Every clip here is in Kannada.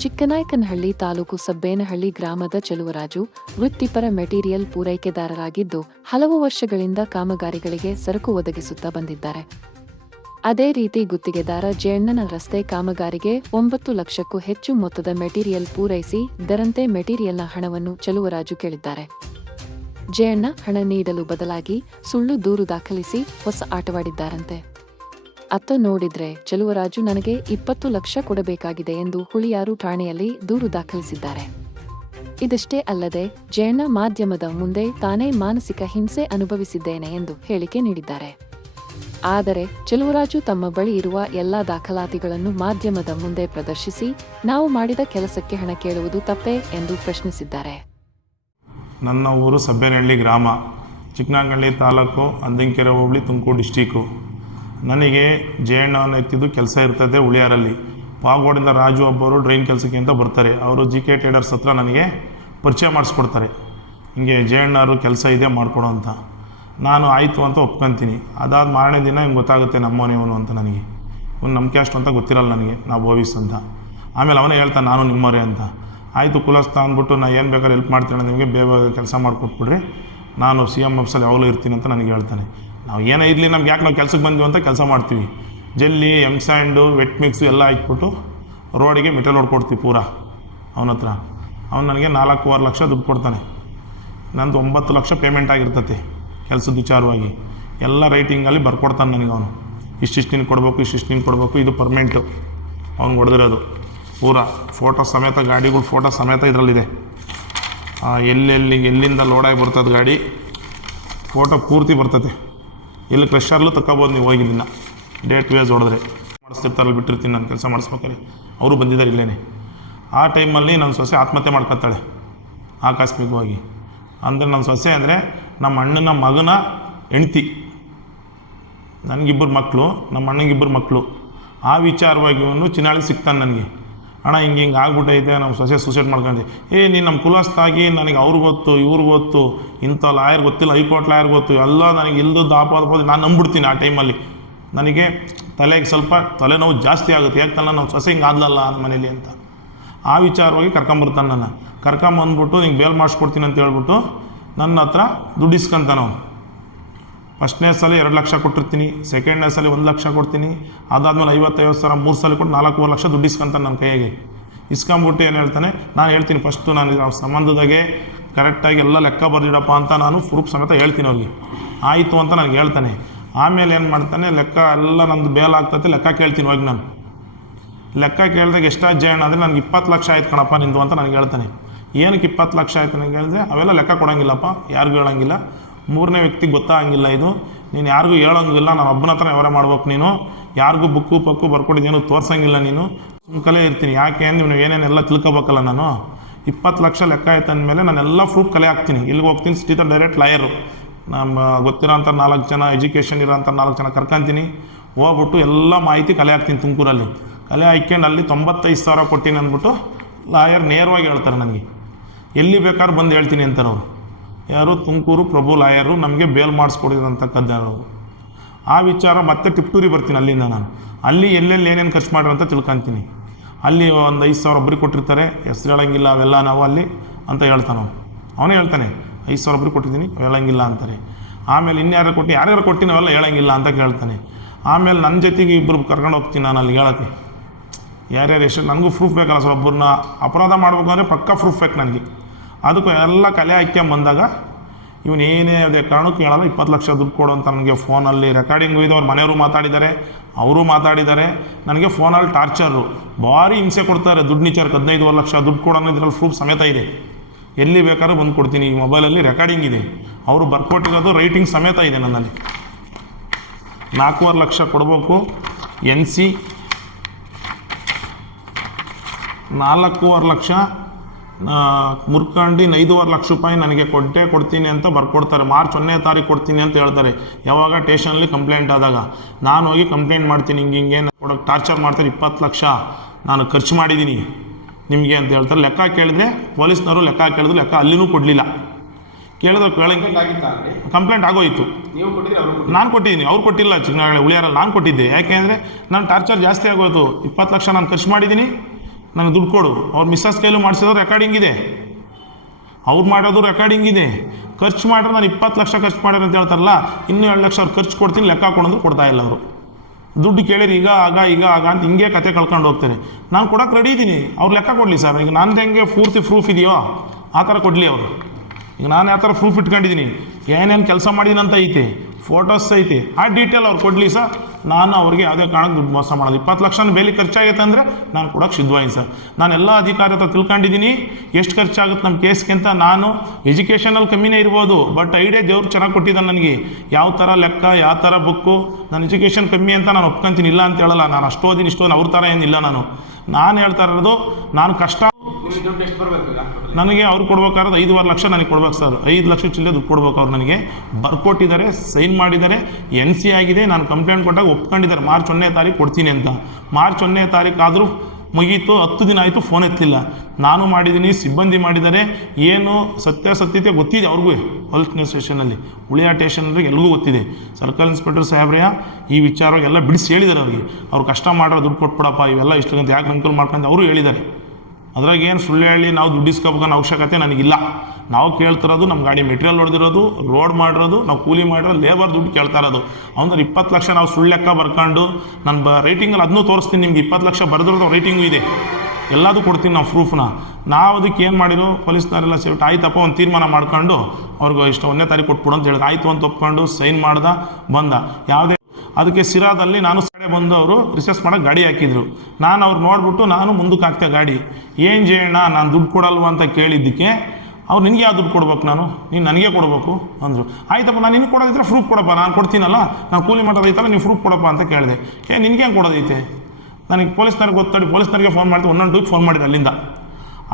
ಚಿಕ್ಕನಾಯಕನಹಳ್ಳಿ ತಾಲೂಕು ಸಬ್ಬೇನಹಳ್ಳಿ ಗ್ರಾಮದ ಚೆಲುವರಾಜು, ವೃತ್ತಿಪರ ಮೆಟೀರಿಯಲ್ ಪೂರೈಕೆದಾರರಾಗಿದ್ದು, ಹಲವು ವರ್ಷಗಳಿಂದ ಕಾಮಗಾರಿಗಳಿಗೆ ಸರಕು ಒದಗಿಸುತ್ತಾ ಬಂದಿದ್ದಾರೆ. ಅದೇ ರೀತಿ ಗುತ್ತಿಗೆದಾರ ಜಯಣ್ಣನ ರಸ್ತೆ ಕಾಮಗಾರಿಗೆ ಒಂಬತ್ತು ಲಕ್ಷಕ್ಕೂ ಹೆಚ್ಚು ಮೊತ್ತದ ಮೆಟೀರಿಯಲ್ ಪೂರೈಸಿ, ದರಂತೆ ಮೆಟೀರಿಯಲ್ನ ಹಣವನ್ನು ಚೆಲುವರಾಜು ಕೇಳಿದ್ದಾರೆ. ಜಯಣ್ಣ ಹಣ ನೀಡಲು ಬದಲಾಗಿ ಸುಳ್ಳು ದೂರು ದಾಖಲಿಸಿ ಹೊಸ ಆಟವಾಡಿದ್ದಾರಂತೆ. ಅತ್ತ ನೋಡಿದ್ರೆ ಚೆಲುವರಾಜು ನನಗೆ ಇಪ್ಪತ್ತು ಲಕ್ಷ ಕೊಡಬೇಕಾಗಿದೆ ಎಂದು ಹುಳಿಯಾರು ಠಾಣೆಯಲ್ಲಿ ದೂರು ದಾಖಲಿಸಿದ್ದಾರೆ. ಇದಷ್ಟೇ ಅಲ್ಲದೆ ಜಯಣ್ಣ ಮಾಧ್ಯಮದ ಮುಂದೆ ತಾನೇ ಮಾನಸಿಕ ಹಿಂಸೆ ಅನುಭವಿಸಿದ್ದೇನೆ ಎಂದು ಹೇಳಿಕೆ ನೀಡಿದ್ದಾರೆ. ಆದರೆ ಚೆಲುವರಾಜು ತಮ್ಮ ಬಳಿ ಇರುವ ಎಲ್ಲಾ ದಾಖಲಾತಿಗಳನ್ನು ಮಾಧ್ಯಮದ ಮುಂದೆ ಪ್ರದರ್ಶಿಸಿ, ನಾವು ಮಾಡಿದ ಕೆಲಸಕ್ಕೆ ಹಣ ಕೇಳುವುದು ತಪ್ಪೇ ಎಂದು ಪ್ರಶ್ನಿಸಿದ್ದಾರೆ. ನನ್ನ ಊರು ಸಬ್ಬೇನಹಳ್ಳಿ ಗ್ರಾಮ, ಚಿಕ್ಕನಹಳ್ಳಿ ತಾಲೂಕು ಅಂದಿಂಕೆರೆ ಹೋಬಳಿ ತುಮಕೂರು ಡಿಸ್ಟಿಕ್ಕು ನನಗೆ ಜಯಣ್ಣನ ಎತ್ತಿದ್ದು ಕೆಲಸ ಇರ್ತದೆ ಉಳಿಯಾರಲ್ಲಿ ಪಾಗೋಡಿಂದ ರಾಜು ಒಬ್ಬರು ಡ್ರೈನ್ ಕೆಲಸಕ್ಕೆ ಅಂತ ಬರ್ತಾರೆ. ಅವರು ಜಿ ಕೆ ಟ್ರೇಡರ್ಸ್ ಹತ್ರ ನನಗೆ ಪರಿಚಯ ಮಾಡಿಸ್ಕೊಡ್ತಾರೆ. ಹಿಂಗೆ ಜಯಣ್ಣವರು ಕೆಲಸ ಇದೆ ಮಾಡಿಕೊಡು ಅಂತ. ನಾನು ಆಯಿತು ಅಂತ ಒಪ್ಕೊತೀನಿ. ಅದಾದ ಮಾರನೇ ದಿನ ಹಿಂಗೆ ಗೊತ್ತಾಗುತ್ತೆ ನಮ್ಮವನೇವನು ಅಂತ ನನಗೆ. ಇವನು ನಮ್ಮ ಕ್ಯಾಸ್ಟ್ ಅಂತ ಗೊತ್ತಿರಲ್ಲ ನನಗೆ. ನಾವು ಬೋವಿಸ್ ಅಂತ. ಆಮೇಲೆ ಅವನೇ ಹೇಳ್ತಾನೆ, ನಾನು ನಿಮ್ಮವರೇ ಅಂತ. ಆಯಿತು ಕುಲಸ್ತ ಅಂದ್ಬಿಟ್ಟು ನಾನು ಏನು ಬೇಕಾದ್ರೆ ಹೆಲ್ಪ್ ಮಾಡ್ತೀನಿ ನಿಮಗೆ ಬೇಗ ಕೆಲಸ ಮಾಡಿಕೊಟ್ಬಿಡ್ರಿ. ನಾನು ಸಿ ಎಂ ಆಫೀಸಲ್ಲಿ ಯಾವಾಗಲೂ ಇರ್ತೀನಿ ಅಂತ ನನಗೆ ಹೇಳ್ತಾನೆ. ನಾವು ಏನೇ ಇರಲಿ ನಮ್ಗೆ ಯಾಕೆ ನಾವು ಕೆಲಸಕ್ಕೆ ಬಂದ್ವಿ ಅಂತ ಕೆಲಸ ಮಾಡ್ತೀವಿ. ಜಲ್ಲಿ ಎಂ ಸ್ಯಾಂಡು ವೆಟ್ ಮಿಕ್ಸು ಎಲ್ಲ ಹಾಕ್ಬಿಟ್ಟು ರೋಡಿಗೆ ಮೆಟಲ್ ರೋಡ್ ಕೊಡ್ತೀವಿ ಪೂರಾ ಅವನ ಹತ್ರ. ಅವ್ನು ನನಗೆ ನಾಲ್ಕೂವರೆ ಲಕ್ಷ ದುಡ್ಡು ಕೊಡ್ತಾನೆ. ನಂದು ಒಂಬತ್ತು ಲಕ್ಷ ಪೇಮೆಂಟ್ ಆಗಿರ್ತತೆ ಕೆಲಸದ ವಿಚಾರವಾಗಿ. ಎಲ್ಲ ರೈಟಿಂಗಲ್ಲಿ ಬರ್ಕೊಡ್ತಾನೆ ನನಗೆ ಅವನು. ಇಷ್ಟಿಷ್ಟು ನೀನು ಕೊಡಬೇಕು, ಇಷ್ಟಿಷ್ಟು ನೀನು ಕೊಡಬೇಕು, ಇದು ಪರ್ಮೆಂಟು ಅವ್ನು ಹೊಡೆದಿರೋದು. ಪೂರಾ ಫೋಟೋ ಸಮೇತ, ಗಾಡಿಗಳು ಫೋಟೋ ಸಮೇತ ಇದರಲ್ಲಿದೆ. ಎಲ್ಲೆಲ್ಲಿ ಎಲ್ಲಿಂದ ಲೋಡಾಗಿ ಬರ್ತದೆ ಗಾಡಿ ಫೋಟೋ ಪೂರ್ತಿ ಬರ್ತದೆ ಎಲ್ಲಿ ಕ್ರೆಷರ್ಲು ತಗೋಬೋದು ನೀವು ಹೋಗಿ ನಿನ್ನ ಡೇಟ್ ವೇಸ್ ಹೊಡೆದ್ರೆ. ಮಾಡಿಸ್ತಿರ್ತಾರಲ್ಲಿ, ಬಿಟ್ಟಿರ್ತೀನಿ, ನಾನು ಕೆಲಸ ಮಾಡಿಸ್ಬೇಕಾರೆ ಅವರು ಬಂದಿದ್ದಾರೆ ಇಲ್ಲೇ ಆ ಟೈಮಲ್ಲಿ ನನ್ನ ಸೊಸೆ ಆತ್ಮಹತ್ಯೆ ಮಾಡ್ಕೊತಾಳೆ ಆಕಸ್ಮಿಕವಾಗಿ ಅಂದರೆ ನನ್ನ ಸೊಸೆ ಅಂದರೆ ನಮ್ಮ ಅಣ್ಣನ ಮಗನ ಹೆಂಡ್ತಿ. ನನಗಿಬ್ಬರು ಮಕ್ಕಳು ನಮ್ಮ ಅಣ್ಣಗಿಬ್ಬರು ಮಕ್ಕಳು ಆ ವಿಚಾರವಾಗಿ ಇವನು ಚಿನ್ನಾಳಿ ಸಿಗ್ತಾನೆ ನನಗೆ. ಅಣ್ಣ, ಹಿಂಗೆ ಹಿಂಗೆ ಆಗ್ಬಿಟ್ಟೈತೆ, ನಮ್ಮ ಸೊಸೆ ಸೂಸೈಡ್ ಮಾಡ್ಕೊಂಡೆ ಏ, ನೀನು ನಮ್ಮ ಕುಲಸ್ತಾಗಿ ನನಗೆ ಅವ್ರಿಗೆ ಗೊತ್ತು ಇವ್ರಿಗೆ ಗೊತ್ತು, ಇಂಥ ಲಾಯರ್ ಗೊತ್ತಿಲ್ಲ, ಹೈಕೋರ್ಟ್ ಲಾಯರ್ ಗೊತ್ತು, ಎಲ್ಲ ನನಗೆ ಇಲ್ದದ್ದು ಆಪಾದಪಾದ ನಾನು ನಂಬಿಡ್ತೀನಿ ಆ ಟೈಮಲ್ಲಿ. ನನಗೆ ತಲೆಗೆ ಸ್ವಲ್ಪ ತಲೆನೋವು ಜಾಸ್ತಿ ಆಗುತ್ತೆ ಯಾಕಂದ್ರೆ ನಾವು ಸೊಸೆ ಹಿಂಗೆ ಆದ್ಲಲ್ಲ ನಮ್ಮ ಮನೇಲಿ ಅಂತ. ಆ ವಿಚಾರವಾಗಿ ಕರ್ಕೊಂಬರ್ತಾನೆ ನನ್ನ. ಕರ್ಕೊಂಬಂದ್ಬಿಟ್ಟು ನಿಂಗೆ ಬೇಲ್ ಮಾಡಿಸ್ಕೊಡ್ತೀನಿ ಅಂತ ಹೇಳ್ಬಿಟ್ಟು ನನ್ನ ಹತ್ರ ದುಡ್ಡು ಫಸ್ಟ್ನೇ ಸಲ ಎರಡು ಲಕ್ಷ ಕೊಟ್ಟಿರ್ತೀನಿ ಸೆಕೆಂಡ್ನೇ ಸಲ ಒಂದು ಲಕ್ಷ ಕೊಡ್ತೀನಿ, ಅದಾದಮೇಲೆ ಐವತ್ತೈವತ್ತು ಸಾವಿರ ಮೂರು ಸಲ ಕೊಟ್ಟು ನಾಲ್ಕೂವರೆ ಲಕ್ಷ ದುಡ್ಡು ಇಸ್ಕೊಂತಾನೆ ನನ್ನ ಕೈಯಾಗೆ ಇಸ್ಕೊಂಬಿಟ್ಟು ಏನು ಹೇಳ್ತಾನೆ, ನಾನು ಹೇಳ್ತೀನಿ ಫಸ್ಟು ನಾನು ಸಂಬಂಧದಾಗೆ ಕರೆಕ್ಟಾಗಿ ಎಲ್ಲ ಲೆಕ್ಕ ಬರ್ದಿಡಪ್ಪ ಅಂತ ನಾನು ಪ್ರೂಫ್ ಸಮೇತ ಹೇಳ್ತೀನಿ ಅವ್ರಿಗೆ. ಆಯಿತು ಅಂತ ನನಗೆ ಹೇಳ್ತಾನೆ. ಆಮೇಲೆ ಏನು ಮಾಡ್ತಾನೆ, ಲೆಕ್ಕ ಎಲ್ಲ ನಂದು ಬೇಲ್ ಆಗ್ತೈತೆ, ಲೆಕ್ಕ ಕೇಳ್ತೀನಿ ಹೋಗಿ ನಾನು. ಲೆಕ್ಕ ಕೇಳಿದಾಗ ಎಷ್ಟಾಯ್ತು ಜಯಣ್ಣ ಅಂದರೆ ನನಗೆ ಇಪ್ಪತ್ತು ಲಕ್ಷ ಆಯ್ತು ಕಣಪ್ಪ ನಿಂದು ಅಂತ ನನಗೆ ಹೇಳ್ತಾನೆ. ಏನಕ್ಕೆ ಇಪ್ಪತ್ತು ಲಕ್ಷ ಆಯ್ತು ನನಗೆ ಹೇಳಿದ್ರೆ, ಅವೆಲ್ಲ ಲೆಕ್ಕ ಕೊಡೋಂಗಿಲ್ಲಪ್ಪ, ಯಾರಿಗೂ ಹೇಳೋಂಗಿಲ್ಲ. ಮೂರನೇ ವ್ಯಕ್ತಿಗೆ ಗೊತ್ತಾಗಂಗಿಲ್ಲ ಇದು. ನೀನು ಯಾರಿಗೂ ಹೇಳೋಂಗಿಲ್ಲ, ನಾನು ಒಬ್ಬನ ಹತ್ರ ವ್ಯವಹಾರ ಮಾಡ್ಬೇಕು ನೀನು. ಯಾರಿಗೂ ಬುಕ್ಕು, ಪಕ್ಕು ಬರ್ಕೊಟ್ಟಿದ್ದೇನು ತೋರ್ಸಂಗಿಲ್ಲ ನೀನು. ಸುಮ್ಕಲೇ ಇರ್ತೀನಿ. ಯಾಕೆ ಅಂದ್ರೆ ನೀವು ಏನೇನೆಲ್ಲ ತಿಳ್ಕೊಬೇಕಲ್ಲ ನಾನು. ಇಪ್ಪತ್ತು ಲಕ್ಷ ಲೆಕ್ಕ ಆಯ್ತು ಅಂದಮೇಲೆ ನಾನೆಲ್ಲ ಪ್ರೂಫ್ ಕಲೆ ಹಾಕ್ತೀನಿ. ಇಲ್ಲಿಗೆ ಹೋಗ್ತೀನಿ ಸ್ಟೀತ ಡೈರೆಕ್ಟ್ ಲಾಯರು ನಮ್ಮ ಗೊತ್ತಿರೋಂಥ ನಾಲ್ಕು ಜನ ಎಜುಕೇಷನ್ ಇರೋಂಥ ನಾಲ್ಕು ಜನ ಕರ್ಕೊಂತೀನಿ. ಹೋಗ್ಬಿಟ್ಟು ಎಲ್ಲ ಮಾಹಿತಿ ಕಲೆ ಹಾಕ್ತೀನಿ ತುಮಕೂರಲ್ಲಿ. ಕಲೆ ಹಾಕ್ಕೊಂಡು ಅಲ್ಲಿ ತೊಂಬತ್ತೈದು ಸಾವಿರ ಕೊಟ್ಟಿನಿ ಅಂದ್ಬಿಟ್ಟು ಲಾಯರ್ ನೇರವಾಗಿ ಹೇಳ್ತಾರೆ ನನಗೆ. ಎಲ್ಲಿ ಬೇಕಾದ್ರೂ ಬಂದು ಹೇಳ್ತೀನಿ ಅಂತಾರೆ ಅವರು. ಯಾರು ತುಮಕೂರು ಪ್ರಭು ಲಾಯರು ನಮಗೆ ಬೇಲ್ ಯಾರು ಆ ವಿಚಾರ ಮತ್ತೆ ಟಿಪ್ಟೂರಿ ಬರ್ತೀನಿ ಅಲ್ಲಿಂದ ನಾನು. ಅಲ್ಲಿ ಎಲ್ಲೆಲ್ಲಿ ಏನೇನು ಖರ್ಚು ಮಾಡ್ರಿ ಅಂತ ತಿಳ್ಕೊತೀನಿ. ಅಲ್ಲಿ ಒಂದು ಐದು ಸಾವಿರ ಒಬ್ಬರಿಗೆ ಕೊಟ್ಟಿರ್ತಾರೆ, ಹೆಸ್ರು ಹೇಳಂಗಿಲ್ಲ ಅವೆಲ್ಲ ನಾವು ಅಲ್ಲಿ ಅಂತ ಹೇಳ್ತಾನೆ ಅವನು. ಅವನೇ ಹೇಳ್ತಾನೆ, ಐದು ಸಾವಿರ ಒಬ್ಬರಿಗೆ ಕೊಟ್ಟಿದ್ದೀನಿ ಹೇಳಂಗಿಲ್ಲ ಅಂತಾರೆ. ಆಮೇಲೆ ಇನ್ಯಾರು ಕೊಟ್ಟು, ಯಾರ್ಯಾರು ಕೊಟ್ಟಿನ ಅವೆಲ್ಲ ಹೇಳಂಗಿಲ್ಲ ಅಂತ ಕೇಳ್ತಾನೆ. ಆಮೇಲೆ ನನ್ನ ಜೊತೆಗೆ ಇಬ್ಬರು ಕರ್ಕೊಂಡು ಹೋಗ್ತೀನಿ ನಾನು ಅಲ್ಲಿ ಹೇಳೋಕ್ಕೆ. ಯಾರ್ಯಾರು ಎಷ್ಟು, ನನಗೂ ಪ್ರೂಫ್ ಬೇಕಲ್ಲ ಸರ್ ಒಬ್ಬರನ್ನ ಅಪರಾಧ ಮಾಡ್ಬೇಕು ಅಂದರೆ ಪಕ್ಕ ಪ್ರೂಫ್ ಬೇಕು ನನಗೆ. ಅದಕ್ಕೂ ಎಲ್ಲ ಕಲೆ ಹಾಕ್ಕೊಂಬಂದಾಗ ಇವನು ಏನೇ ಅದೇ ಕಾರಣಕ್ಕೆ ಹೇಳಲ್ಲ, ಇಪ್ಪತ್ತು ಲಕ್ಷ ದುಡ್ಡು ಕೊಡು ಅಂತ ನನಗೆ ಫೋನಲ್ಲಿ ರೆಕಾರ್ಡಿಂಗ್ ಇದೆ ಅವ್ರ ಮನೆಯವರು ಮಾತಾಡಿದ್ದಾರೆ, ಅವರು ಮಾತಾಡಿದ್ದಾರೆ. ನನಗೆ ಫೋನಲ್ಲಿ ಟಾರ್ಚರು, ಭಾರಿ ಹಿಂಸೆ ಕೊಡ್ತಾರೆ ದುಡ್ಡು ನಿಚಾರಕ್ಕೆ ಹದಿನೈದುವರೆ ಲಕ್ಷ ದುಡ್ಡು ಕೊಡೋಣ, ಇದ್ರಲ್ಲಿ ಪ್ರೂಫ್ ಸಮೇತ ಇದೆ. ಎಲ್ಲಿ ಬೇಕಾದ್ರೂ ಬಂದು ಕೊಡ್ತೀನಿ, ಈ ಮೊಬೈಲಲ್ಲಿ ರೆಕಾರ್ಡಿಂಗ್ ಇದೆ. ಅವರು ಬರ್ಕೊಟ್ಟಿರೋದು ರೈಟಿಂಗ್ ಸಮೇತ ಇದೆ ನನ್ನಲ್ಲಿ. ನಾಲ್ಕೂವರೆ ಲಕ್ಷ ಕೊಡಬೇಕು, ಎನ್ ಸಿ, ನಾಲ್ಕೂವರೆ ಲಕ್ಷ ಮುರ್ಕಂಡು ಐದೂವರೆ ಲಕ್ಷ ರೂಪಾಯಿ ನನಗೆ ಕೊಟ್ಟೆ ಕೊಡ್ತೀನಿ ಅಂತ ಬರ್ಕೊಡ್ತಾರೆ. ಮಾರ್ಚ್ ಒಂದನೇ ತಾರೀಕು ಕೊಡ್ತೀನಿ ಅಂತ ಹೇಳ್ತಾರೆ. ಯಾವಾಗ? ಟೇಷನಲ್ಲಿ ಕಂಪ್ಲೇಂಟ್ ಆದಾಗ. ನಾನು ಹೋಗಿ ಕಂಪ್ಲೇಂಟ್ ಮಾಡ್ತೀನಿ ಹಿಂಗೆ ಹಿಂಗೆ ಕೊಡೋಕೆ ಟಾರ್ಚರ್ ಮಾಡ್ತಾರೆ ಇಪ್ಪತ್ತು ಲಕ್ಷ. ನಾನು ಖರ್ಚು ಮಾಡಿದ್ದೀನಿ. ನಿಮಗೆ ಅಂತ ಹೇಳ್ತಾರೆ. ಲೆಕ್ಕ ಕೇಳಿದ್ರೆ ಪೊಲೀಸ್ನವರು ಲೆಕ್ಕ ಕೇಳಿದ್ರು ಲೆಕ್ಕ ಅಲ್ಲಿನೂ ಕೊಡಲಿಲ್ಲ. ಕೇಳಿದ್ರು ಕೇಳಂಗೆ ಕಂಪ್ಲೇಂಟ್ ಆಗೋಯಿತು. ನಾನು ಕೊಟ್ಟಿದ್ದೀನಿ ಅವ್ರು ಕೊಟ್ಟಿಲ್ಲ ಚಿಕ್ಕ ಉಳಿಯಾರಲ್ಲಿ ನಾನು ಕೊಟ್ಟಿದ್ದೆ. ಯಾಕೆಂದರೆ ನಾನು ಟಾರ್ಚರ್ ಜಾಸ್ತಿ ಆಗೋಯ್ತು. ಇಪ್ಪತ್ತು ಲಕ್ಷ ನಾನು ಖರ್ಚು ಮಾಡಿದ್ದೀನಿ. ನನಗೆ ದುಡ್ಡು ಕೊಡು. ಅವ್ರು ಮಿಸ್ಸಸ್ ಕೈಲೂ ಮಾಡಿಸಿದ್ರು ರೆಕಾರ್ಡಿಂಗ್ ಇದೆ. ಅವ್ರು ಮಾಡೋದು ರೆಕಾರ್ಡಿಂಗ್ ಇದೆ. ಖರ್ಚು ಮಾಡಿದ್ರೆ ನಾನು ಇಪ್ಪತ್ತು ಲಕ್ಷ ಖರ್ಚು ಮಾಡ್ಯಾರ ಅಂತ ಹೇಳ್ತಾರಲ್ಲ, ಇನ್ನೂ ಎರಡು ಲಕ್ಷ ಅವ್ರು ಖರ್ಚು ಕೊಡ್ತೀನಿ, ಲೆಕ್ಕ ಕೊಡೋದು ಕೊಡ್ತಾ ಇಲ್ಲ ಅವರು. ದುಡ್ಡು ಕೇಳಿರಿ, ಈಗ ಆಗ ಈಗ ಆಗ ಅಂತ ಹಿಂಗೆ ಕತೆ ಕಳ್ಕೊಂಡು ಹೋಗ್ತಾರೆ. ನಾನು ಕೊಡೋಕೆ ರೆಡಿ ಇದ್ದೀನಿ. ಅವ್ರು ಲೆಕ್ಕ ಕೊಡಲಿ ಸರ್, ಈಗ ನಾನು ಹೆಂಗೆ ಪೂರ್ತಿ ಪ್ರೂಫ್ ಇದೆಯೋ, ಆ ಥರ ಕೊಡಲಿ ಅವರು. ಈಗ ನಾನು ಯಾವ ಥರ ಪ್ರೂಫ್ ಇಟ್ಕೊಂಡಿದ್ದೀನಿ? ಏನೇನು ಕೆಲಸ ಮಾಡಿದ್ದೀನಂತ ಐತಿ ಫೋಟೋಸ್ ಐತೆ, ಆ ಡೀಟೇಲ್ ಅವ್ರು ಕೊಡಲಿ ಸರ್. ನಾನು ಅವ್ರಿಗೆ ಯಾವುದೇ ಕಾರಣಕ್ಕೆ ದುಡ್ಡು ಮೋಸ ಮಾಡೋದು. ಇಪ್ಪತ್ತು ಲಕ್ಷ ಬೇಲಿ ಖರ್ಚಾಗೈತೆ ಅಂದರೆ ನಾನು ಕೊಡೋಕೆ ಸಿದ್ಧವಾಯಿನಿ ಸರ್. ನಾನು ಎಲ್ಲ ಅಧಿಕಾರಿ ಹತ್ರ ತಿಳ್ಕೊಂಡಿದ್ದೀನಿ. ಎಷ್ಟು ಖರ್ಚಾಗುತ್ತೆ ನಮ್ಮ ಕೇಸ್ಗಿಂತ ನಾನು ಎಜುಕೇಷನಲ್ಲಿ ಕಮ್ಮಿನೇ ಇರ್ಬೋದು, ಬಟ್ ಐಡಿಯಾ ದೇವ್ರು ಚೆನ್ನಾಗಿ ಕೊಟ್ಟಿದ್ದಾನೆ ನನಗೆ. ಯಾವ ಥರ ಲೆಕ್ಕ, ಯಾವ ಥರ ಬುಕ್ಕು ನಾನು ಎಜುಕೇಷನ್ ಕಮ್ಮಿ ಅಂತ ನಾನು ಒಪ್ಕೊಂತೀನಿ, ಇಲ್ಲ ಅಂತ ಹೇಳಲ್ಲ. ನಾನು ಅಷ್ಟು ಓದಿನಿ ಇಷ್ಟು ಅವ್ರ ಥರ ಏನಿಲ್ಲ ನಾನು. ನಾನು ಹೇಳ್ತಾ ಇರೋದು, ನಾನು ಕಷ್ಟ ನನಗೆ ಅವ್ರು ಕೊಡ್ಬೇಕಾದ್ರೆ ಐದುವರೆ ಲಕ್ಷ ನನಗೆ ಕೊಡ್ಬೇಕು ಸರ್. ಐದು ಲಕ್ಷ ಚಿಲ್ಲರೆ ದುಡ್ಡು ಕೊಡ್ಬೇಕು ಅವ್ರು ನನಗೆ. ಬರ್ಕೊಟ್ಟಿದ್ದಾರೆ ಸೈನ್ ಮಾಡಿದ್ದಾರೆ, ಎನ್ ಸಿ ಆಗಿದೆ, ನಾನು ಕಂಪ್ಲೇಂಟ್ ಕೊಟ್ಟಾಗ ಒಪ್ಕೊಂಡಿದ್ದಾರೆ. ಮಾರ್ಚ್ ಒಂದನೇ ತಾರೀಕು ಕೊಡ್ತೀನಿ ಅಂತ. ಮಾರ್ಚ್ ಒಂದನೇ ತಾರೀಕು ಆದರೂ ಮುಗೀತು, ಹತ್ತು ದಿನ ಆಯಿತು ಫೋನ್ ಎತ್ತಲಿಲ್ಲ ನಾನು ಮಾಡಿದ್ದೀನಿ, ಸಿಬ್ಬಂದಿ ಮಾಡಿದ್ದಾರೆ. ಏನು ಸತ್ಯಾಸತ್ಯತೆ ಗೊತ್ತಿದೆ ಅವ್ರಿಗೂ ಹೊಲ್ತ್ ಸ್ಟೇಷನಲ್ಲಿ ಉಳಿಯ ಸ್ಟೇಷನ್ಗೆ ಎಲ್ರಿಗೂ ಗೊತ್ತಿದೆ. ಸರ್ಕಲ್ ಇನ್ಸ್ಪೆಕ್ಟರ್ ಸಾಹೇಬ್ರಯ್ಯ, ಈ ವಿಚಾರವಾಗಿ ಎಲ್ಲ ಬಿಡಿಸಿ ಹೇಳಿದ್ದಾರೆ ಅವ್ರಿಗೆ. ಅವ್ರು ಕಷ್ಟ ಮಾಡೋರು ದುಡ್ಡು ಕೊಟ್ಬಿಡಪ್ಪ, ಇವೆಲ್ಲ ಇಷ್ಟು ಯಾಕೆ ಅಂಕಲ್ ಮಾಡ್ಕೊಂಡು? ಅವರು ಹೇಳಿದ್ದಾರೆ. ಅದ್ರಾಗ ಏನು ಸುಳ್ಳು ಹೇಳಿ ನಾವು ದುಡ್ಡು ಇಸ್ಕೋಬೇಕನ್ನೋ ಅವಶ್ಯಕತೆ ನನಗಿಲ್ಲ. ನಾವು ಕೇಳ್ತಿರೋದು ನಮ್ಮ ಗಾಡಿ ಮೆಟೀರಿಯಲ್ ಹೊಡೆದಿರೋದು ರೋಡ್ ಮಾಡಿರೋದು, ನಾವು ಕೂಲಿ ಮಾಡಿರೋ ಲೇಬರ್ ದುಡ್ಡು ಕೇಳ್ತಾ ಅಂದ್ರೆ ಇಪ್ಪತ್ತು ಲಕ್ಷ ನಾವು ಸುಳ್ಳು ಲೆಕ್ಕ ಬರ್ಕೊಂಡು ನನ್ನ ಬ ರೈಟಿಂಗಲ್ಲಿ ಅದನ್ನೂ ತೋರಿಸ್ತೀನಿ, ನಿಮ್ಗೆ ಇಪ್ಪತ್ತು ಲಕ್ಷ ಬರೆದಿರೋದು ರೈಟಿಂಗು ಇದೆ. ಎಲ್ಲದೂ ಕೊಡ್ತೀನಿ ನಾವು ಪ್ರೂಫ್ನ ನಾವು ಅದಕ್ಕೆ ಏನು ಮಾಡಿದ್ರು? ಪೊಲೀಸ್ನವರೆಲ್ಲ ಸೇರಿಟ್ಟು ಆಯ್ತಪ್ಪ ಒಂದು ತೀರ್ಮಾನ ಮಾಡ್ಕೊಂಡು ಅವ್ರಿಗೆ ಇಷ್ಟ ಒಂದನೇ ತಾರೀಕು ಕೊಟ್ಬಿಡು ಅಂತ ಹೇಳಿದ್ರು. ಆಯಿತು ಅಂತ ಒಪ್ಕೊಂಡು ಸೈನ್ ಮಾಡ್ದೆ, ಬಂದ. ಯಾವುದೇ ಅದಕ್ಕೆ ಸಿರಾದಲ್ಲಿ ನಾನು ಸಡೆ ಬಂದು ಅವರು ರಿಸರ್ಚ್ ಮಾಡೋಕೆ ಗಾಡಿ ಹಾಕಿದ್ರು. ನಾನು ಅವ್ರು ನೋಡಿಬಿಟ್ಟು ನಾನು ಮುಂದಕ್ಕೆ ಹಾಕ್ತೆ ಗಾಡಿ. ಏನು ಜೇಣ ನಾನು ದುಡ್ಡು ಕೊಡಲ್ವ ಅಂತ ಕೇಳಿದ್ದಕ್ಕೆ, ಅವ್ರು ನಿನಗೆ ಯಾವ ದುಡ್ಡು ಕೊಡ್ಬೇಕು ನಾನು? ನೀನು ನನಗೆ ಕೊಡಬೇಕು ಅಂದರು. ಆಯ್ತಪ್ಪ, ನಾನು ನಿನಗೆ ಕೊಡೋದಿದ್ರೆ ಪ್ರೂಫ್ ಕೊಡಪ್ಪ, ನಾನು ಕೊಡ್ತೀನಲ್ಲ? ನಾನು ಕೂಲಿ ಮಾಡೋದೈತಲ್ಲ ನೀವು ಪ್ರೂಫ್ ಕೊಡಪ್ಪ ಅಂತ ಕೇಳಿದೆ. ಏ, ನಿನಗೆ ಹೆಂಗೆ ಕೊಡೋದೈತೆ? ನನಗೆ ಪೊಲೀಸ್ನವ್ರಿಗೆ ಗೊತ್ತಾಡಿ ಪೊಲೀಸ್ನವ್ರಿಗೆ ಫೋನ್ ಮಾಡ್ತೀನಿ ಒಂದೊಂದು ಫೋನ್ ಮಾಡಿದೆ ಅಲ್ಲಿಂದ.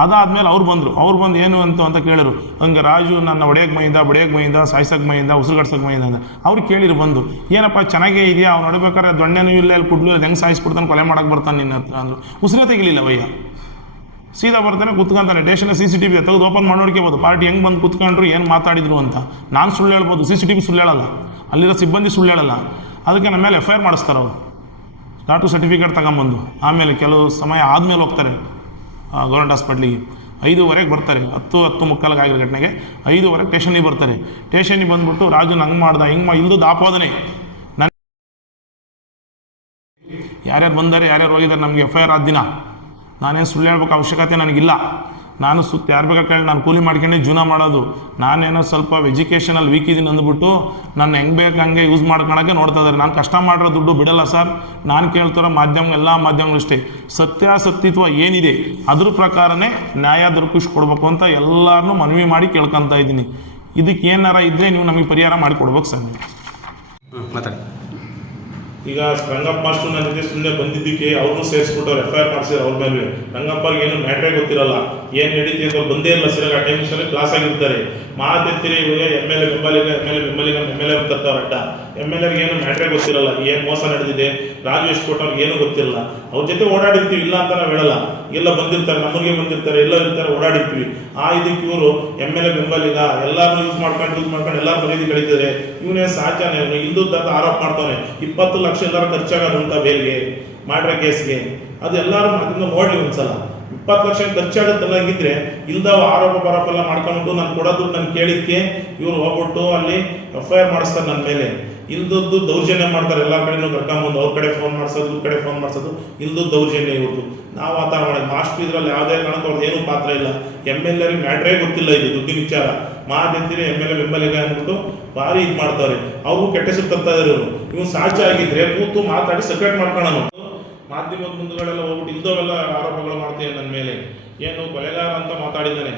ಅದಾದ್ಮೇಲೆ ಅವ್ರು ಬಂದರು. ಅವ್ರು ಬಂದು ಏನು ಅಂತ ಅಂತ ಕೇಳಿದ್ರು. ಹಂಗೆ ರಾಜು ನನ್ನ ಒಡೆಯಕ್ಕೆ ಮೈಯಿಂದ ಬಡಿಯಕ್ಕೆ ಮೈಯಿಂದ ಸಾಯ್ಸಕ್ಕೆ ಮೈಯಿಂದ ಉಸಿರುಗಡ್ಸಕ್ಕೆ ಮೈಯಿಂದ ಅಂತ. ಅವ್ರು ಕೇಳಿರು ಬಂದು. ಏನಪ್ಪ, ಚೆನ್ನಾಗೇ ಇದೆಯಾ? ಅವ್ನು ನೋಡ್ಬೇಕಾದ್ರೆ ದೊಣ್ಣೆನೂ ಇಲ್ಲ, ಇಲ್ಲಿ ಕುಡ್ಲು ಹೆಂಗೆ ಸಾಯಿಸ್ಬಿಡ್ತಾನೆ, ಕೊಲೆ ಮಾಡಕ್ಕೆ ಬರ್ತಾನೆ ನಿನ್ನ ಹತ್ರ ಅಂದರು. ಉಸಿರೇ ತೆಗಿಲಿಲ್ಲ ಭಯ್ಯ. ಸೀದಾ ಬರ್ತಾನೆ ಕುತ್ಕೊಂತಾನೆ. Station C C T V ತೆಗೆದು ಓಪನ್ ಮಾಡಿ ನೋಡ್ಕೋಬೋದು ಪಾರ್ಟಿ ಹೆಂಗೆ ಬಂದು ಕುತ್ಕೊಂಡ್ರು, ಏನು ಮಾತಾಡಿದ್ರು ಅಂತ. ನಾನು ಸುಳ್ಳು ಹೇಳ್ಬೋದು. ಸಿ ಸಿ ಟಿ ವಿ ಸುಳ್ಳು ಹೇಳಲ್ಲ. ಅಲ್ಲಿರೋ ಸಿಬ್ಬಂದಿ ಸುಳ್ಳು ಹೇಳಲ್ಲ. ಅದಕ್ಕೆ ನಮ್ಮ ಮೇಲೆ ಎಫ್ ಐ ಆರ್ ಮಾಡಿಸ್ತಾರೆ ಅವರು. ಲಾಟು ಸರ್ಟಿಫಿಕೇಟ್ ತಗೊಂಬಂದು. ಆಮೇಲೆ ಕೆಲವು ಸಮಯ ಆದಮೇಲೆ ಹೋಗ್ತಾರೆ. ಗೌರ್ಮೆಂಟ್ ಹಾಸ್ಪಿಟ್ಲಿಗೆ ಐದೂವರೆಗೆ ಬರ್ತಾರೆ. ಹತ್ತು ಹತ್ತು ಮುಕ್ಕಾಲಿಗೆ ಆಗಿರೋ ಘಟನೆಗೆ ಐದೂವರೆಗೆ ಟೇಷನಿಗೆ ಬರ್ತಾರೆ. ಟೇಷನಿಗೆ ಬಂದುಬಿಟ್ಟು ರಾಜು ಹಂಗೆ ಮಾಡ್ದ, ಹಿಂಗೆ ಮಾ ಇಲ್ದು ಆಪಾದನೆ ನನ್ನ ಯಾರ್ಯಾರು ಬಂದಾರೆ, ಯಾರ್ಯಾರು ಹೋಗಿದ್ದಾರೆ, ನಮಗೆ ಎಫ್ ಐ ಆರ್ ಆದ ದಿನ. ನಾನೇನು ಸುಳ್ಳು ಹೇಳ್ಬೇಕು ಅವಶ್ಯಕತೆ ನನಗಿಲ್ಲ. ನಾನು ಸುತ್ತ ಯಾರು ಬೇಕಾದ್ರೆ ಕೇಳಿ ನಾನು ಕೂಲಿ ಮಾಡ್ಕೊಂಡು ಜೀವನ ಮಾಡೋದು. ನಾನೇನೋ ಸ್ವಲ್ಪ ಎಜುಕೇಷನಲ್ಲಿ ವೀಕ್ ಇದ್ದೀನಿ ಅಂದ್ಬಿಟ್ಟು ನಾನು ಹೆಂಗೆ ಬೇಕು ಹಂಗೆ ಯೂಸ್ ಮಾಡ್ಕೊಳಕ್ಕೆ ನೋಡ್ತಾ ಇದ್ದಾರೆ ನಾನು ಕಷ್ಟ ಮಾಡಿರೋ ದುಡ್ಡು ಬಿಡಲ್ಲ ಸರ್. ನಾನು ಕೇಳ್ತಿರೋ ಮಾಧ್ಯಮ, ಎಲ್ಲ ಮಾಧ್ಯಮಗಳು ಅಷ್ಟೇ. ಸತ್ಯಾಸತ್ಯತ್ವ ಏನಿದೆ ಅದ್ರ ಪ್ರಕಾರನೇ ನ್ಯಾಯ ದೊರಕಿಸಿ ಕೊಡ್ಬೇಕು ಅಂತ ಎಲ್ಲರನ್ನೂ ಮನವಿ ಮಾಡಿ ಕೇಳ್ಕೊತಾ ಇದ್ದೀನಿ ಇದಕ್ಕೆ ಏನಾರ ಇದ್ದರೆ ನೀವು ನಮಗೆ ಪರಿಹಾರ ಮಾಡಿ ಕೊಡ್ಬೇಕು ಸರ್ ನೀವು. ಮಾತಾಡಿ. ಈಗ ರಂಗಪ್ಪ ಮಾಸ್ಟರ್ ನನ್ನ ಜೊತೆ ಸುಮ್ಮನೆ ಬಂದಿದ್ದಕ್ಕೆ ಅವ್ರನ್ನೂ ಸೇರಿಸ್ಬಿಟ್ಟು ಎಫ್ ಐ ಆರ್ ಅವ್ರ ಮೇಲೆ. ರಂಗಪ್ಪಗೆ ಏನು ಮ್ಯಾಟ್ರೇ ಗೊತ್ತಿರಲ್ಲ. ಏನು ನಡೀತಿ ಅಂತ ಬಂದೇ ಇಲ್ಲ ಸರಿಯಾಗಿ ಆ ಟೈಮ್ಸಲ್ಲಿ ಕ್ಲಾಸ್ ಆಗಿರ್ತಾರೆ. ಮಾತೆತ್ತಿರಿ ಎಂ ಎಲ್ ಎ ಬೆಂಬಲಿಗ ಎಂ ಎಲ್ ಎ ಬೆಂಬಲಿಗ ಎಂ ಎಲ್ ಎ ಅಂತ ಅಡ್ಡ. ಎಂ ಎಲ್ ಎಗೆ ಏನು ಮ್ಯಾಟ್ರೇ ಗೊತ್ತಿರಲ್ಲ. ಏನು ಮೋಸ ನಡೆದಿದೆ, ರಾಜು ಎಷ್ಟು ಕೊಟ್ಟವ್ರಿಗೆ ಏನು ಗೊತ್ತಿಲ್ಲ ಅವ್ರ ಜೊತೆ ಓಡಾಡಿರ್ತೀವಿ, ಇಲ್ಲ ಅಂತ ನಾವು ಹೇಳಲ್ಲ. ಎಲ್ಲ ಬಂದಿರ್ತಾರೆ, ನಮ್ಮೂರಿಗೆ ಬಂದಿರ್ತಾರೆ, ಎಲ್ಲ ಇರ್ತಾರೆ, ಓಡಾಡಿರ್ತೀವಿ. ಆ ಇದಕ್ಕೆ ಇವರು ಎಂ ಎಲ್ ಎ ಬೆಂಬಲಿಗ ಎಲ್ಲರೂ ಯೂಸ್ ಮಾಡ್ಕೊಂಡು ಯೂಸ್ ಮಾಡ್ಕೊಂಡು ಎಲ್ಲ ಮರ್ಯಾದೆ ಕಳೀತಿದ್ದಾರೆ ಇವನೇ ಸಾಚಾನೆ ಇಲ್ದುದ್ದಂತ ಆರೋಪ ಮಾಡ್ತಾನೆ ಇಪ್ಪತ್ತು ಲಕ್ಷ ಎಲ್ಲರೂ ಖರ್ಚಾಗೋದಂತ ಬೇಲ್ಗೆ, ಮಾಡ್ರೆ ಕೇಸ್ಗೆ ಅದು ಎಲ್ಲರೂ ಅದನ್ನ ನೋಡಲಿ ಒಂದ್ಸಲ. ಇಪ್ಪತ್ತು ಲಕ್ಷ ಖರ್ಚಾಗುತ್ತಲ್ಲಾಗಿದ್ರೆ ಇಲ್ದವ ಆರೋಪ ಬರೋಪ ಎಲ್ಲ ಮಾಡ್ಕೊಂಡು ನಾನು ಕೊಡೋದು ನಾನು ಕೇಳಿದ್ಕೆ ಇವ್ರು ಹೋಗ್ಬಿಟ್ಟು ಅಲ್ಲಿ ಎಫ್ ಐ ಆರ್ ಮಾಡಿಸ್ತಾರೆ ನನ್ನ ಮೇಲೆ. ಇಲ್ದದ್ದು ದೌರ್ಜನ್ಯ ಮಾಡ್ತಾರೆ ಎಲ್ಲ ಕಡೆನೂ ಕರ್ಕೊಂಬಂದು, ಅವ್ರ ಕಡೆ ಫೋನ್ ಮಾಡಿಸೋದು, ಇವ್ರ ಕಡೆ ಫೋನ್ ಮಾಡಿಸೋದು ಇಲ್ದು ದೌರ್ಜನ್ಯ ಇವ್ರದ್ದು ನಾವು ಆ ಥರ ಮಾಡೋದು. ಮಾಸ್ಟರ್ ಇದ್ರಲ್ಲಿ ಯಾವುದೇ ಕಾರಣಕ್ಕೂ ಅವ್ರದ್ದು ಏನೂ ಪಾತ್ರ ಇಲ್ಲ. ಎಂ ಎಲ್ ಎರಿಗೆ ಮ್ಯಾಟ್ರೇ ಗೊತ್ತಿಲ್ಲ ಇದು ದುಡ್ಡಿನ ವಿಚಾರ. ಮಾತೆತ್ತಿರಿ ಎಂ ಎಲ್ ಎ ಬೆಂಬಲಿಗ ಅಂದ್ಬಿಟ್ಟು ಭಾರಿ ಇದು ಮಾಡ್ತಾರೆ ಅವ್ರಿಗೂ ಕೆಟ್ಟ ಹೆಸರು ತರ್ತಾ ಇದ್ದಾರೆ ಇವರು. ಇವ್ನು ಸಾಧ್ಯ ಆಗಿದ್ರೆ ಕೂತು ಮಾತಾಡಿ ಸೆಕ್ರೆಟ್ ಮಾಡ್ಕೊಳ್ಳೋಣ ಮಾಧ್ಯಮದ ಮುಂದುಗಳೆಲ್ಲ ಹೋಗ್ಬಿಟ್ಟು ಇಲ್ದವೆಲ್ಲ ಆರೋಪಗಳು ಮಾಡ್ತೀನಿ ನನ್ನ ಮೇಲೆ. ಏನು ಕೊಲೆಗಾರ ಅಂತ ಮಾತಾಡಿದ್ದಾನೆ.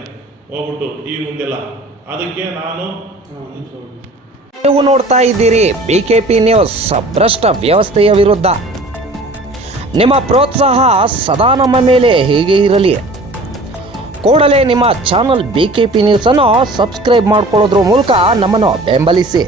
ಹೋಗ್ಬಿಟ್ಟು ಈ ಮುಂದೆಲ್ಲ. ಅದಕ್ಕೆ ನಾನು ನೀವು ನೋಡ್ತಾ ಇದ್ದೀರಿ ಬಿಕೆಪಿ ನ್ಯೂಸ್ ಭ್ರಷ್ಟ ವ್ಯವಸ್ಥೆಯ ವಿರುದ್ಧ. ನಿಮ್ಮ ಪ್ರೋತ್ಸಾಹ ಸದಾ ನಮ್ಮ ಮೇಲೆ ಹೇಗೆ ಇರಲಿ? ಕೂಡಲೇ ನಿಮ್ಮ ಚಾನಲ್ ಬಿ ಕೆ ಪಿ ನ್ಯೂಸನ್ನು ಸಬ್ಸ್ಕ್ರೈಬ್ ಮಾಡ್ಕೊಳ್ಳೋದ್ರ ಮೂಲಕ ನಮ್ಮನ್ನು ಬೆಂಬಲಿಸಿ.